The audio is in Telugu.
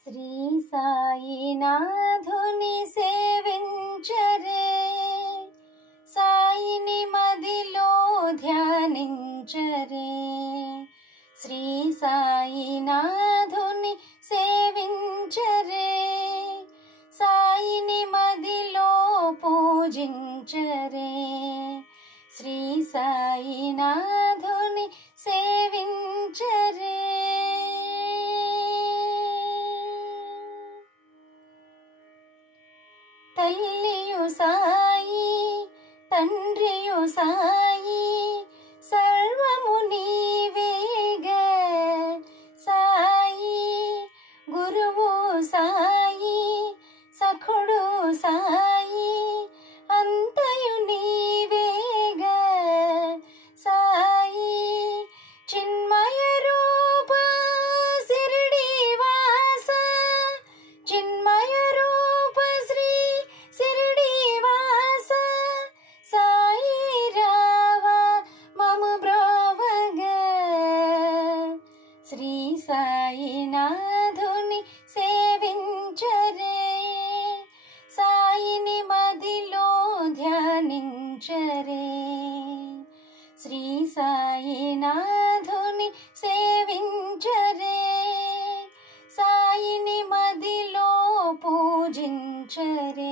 శ్రీ సాయినాథుని సేవించరే, సాయిని మదిలో ధ్యానించరే. శ్రీ సాయినాథుని సేవించరే, సాయిని మదిలో పూజించరే. శ్రీ సాయినాథుని సేవించరే. తల్లియు సాయి, తండ్రియు సాయి, సర్వము నీవేగా సాయి. గురువు సాయి, సఖుడు సాయి, అంతయు నీవేగా సాయి. చిన్మయ రూప శిరిడి వాస, చిన్మయ రూప శ్రీ శిరిడి వాస, సాయి రావా మము బ్రోవగా. శ్రీ సాయినాథుని సేవించరే, సాయిని మదిలో ధ్యానించరే. శ్రీ సాయినాథుని సేవించరే, సాయిని మదిలో పూజించరే.